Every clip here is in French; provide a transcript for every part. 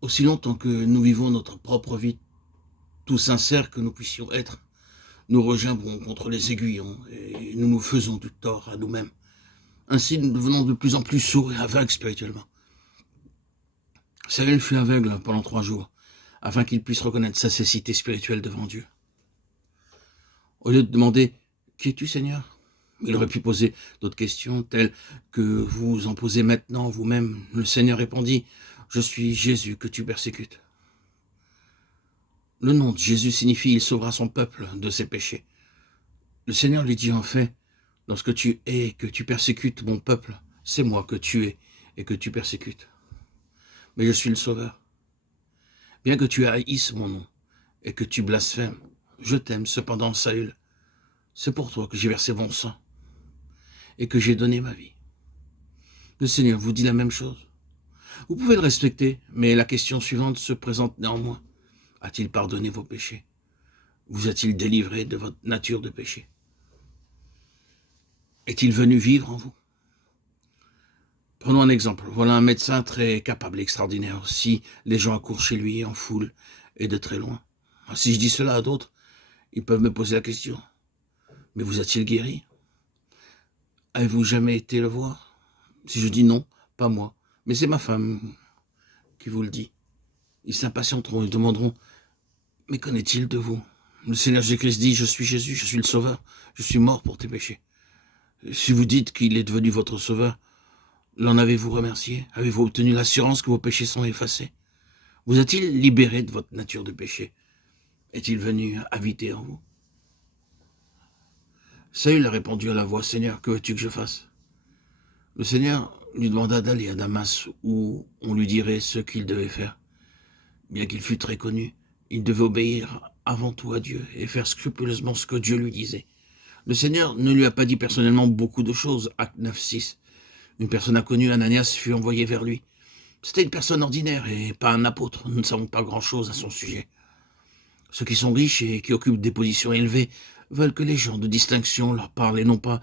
Aussi longtemps que nous vivons notre propre vie, tout sincère que nous puissions être, nous regimbons contre les aiguillons et nous nous faisons du tort à nous-mêmes. Ainsi, nous devenons de plus en plus sourds et aveugles spirituellement. Saül fut aveugle pendant 3 jours, afin qu'il puisse reconnaître sa cécité spirituelle devant Dieu. Au lieu de demander « Qui es-tu, Seigneur ?» il aurait pu poser d'autres questions, telles que vous en posez maintenant vous-même. Le Seigneur répondit « Je suis Jésus que tu persécutes. » Le nom de Jésus signifie « Il sauvera son peuple de ses péchés ». Le Seigneur lui dit en fait « Lorsque tu es et que tu persécutes mon peuple, c'est moi que tu es et que tu persécutes. Mais je suis le Sauveur. Bien que tu haïsses mon nom et que tu blasphèmes, je t'aime cependant, Saül. C'est pour toi que j'ai versé mon sang et que j'ai donné ma vie. » Le Seigneur vous dit la même chose. Vous pouvez le respecter, mais la question suivante se présente néanmoins. A-t-il pardonné vos péchés? Vous a-t-il délivré de votre nature de péché? Est-il venu vivre en vous? Prenons un exemple. Voilà un médecin très capable, extraordinaire. Si les gens accourent chez lui en foule et de très loin. Si je dis cela à d'autres, ils peuvent me poser la question. Mais vous a-t-il guéri? Avez-vous jamais été le voir? Si je dis non, pas moi, mais c'est ma femme qui vous le dit. Ils s'impatienteront et demanderont, mais qu'en est-il de vous? Le Seigneur Jésus-Christ dit, je suis Jésus, je suis le Sauveur, je suis mort pour tes péchés. Si vous dites qu'il est devenu votre Sauveur, l'en avez-vous remercié? Avez-vous obtenu l'assurance que vos péchés sont effacés? Vous a-t-il libéré de votre nature de péché? Est-il venu habiter en vous? Saül a répondu à la voix, Seigneur, que veux-tu que je fasse? Le Seigneur lui demanda d'aller à Damas où on lui dirait ce qu'il devait faire. Bien qu'il fût très connu, il devait obéir avant tout à Dieu et faire scrupuleusement ce que Dieu lui disait. Le Seigneur ne lui a pas dit personnellement beaucoup de choses. Acte 9:6. Une personne inconnue, Ananias, fut envoyée vers lui. C'était une personne ordinaire et pas un apôtre. Nous ne savons pas grand-chose à son sujet. Ceux qui sont riches et qui occupent des positions élevées veulent que les gens de distinction leur parlent et non pas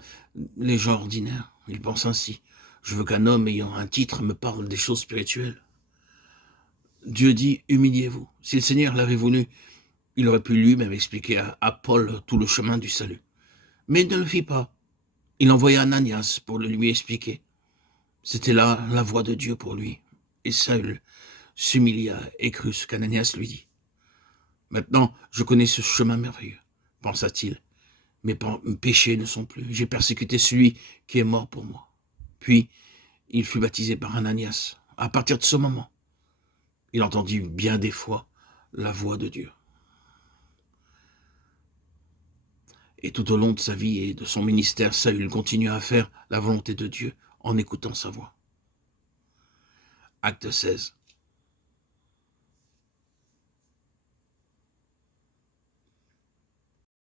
les gens ordinaires. Ils pensent ainsi. Je veux qu'un homme ayant un titre me parle des choses spirituelles. Dieu dit, humiliez-vous. Si le Seigneur l'avait voulu, il aurait pu lui-même expliquer à Paul tout le chemin du salut. Mais il ne le fit pas. Il envoya Ananias pour le lui expliquer. C'était là la voix de Dieu pour lui. Et Saül s'humilia et crut ce qu'Ananias lui dit. Maintenant, je connais ce chemin merveilleux, pensa-t-il. Mes péchés ne sont plus. J'ai persécuté celui qui est mort pour moi. Puis, il fut baptisé par Ananias. À partir de ce moment, il entendit bien des fois la voix de Dieu. Et tout au long de sa vie et de son ministère, Saül continua à faire la volonté de Dieu en écoutant sa voix. Acte 16.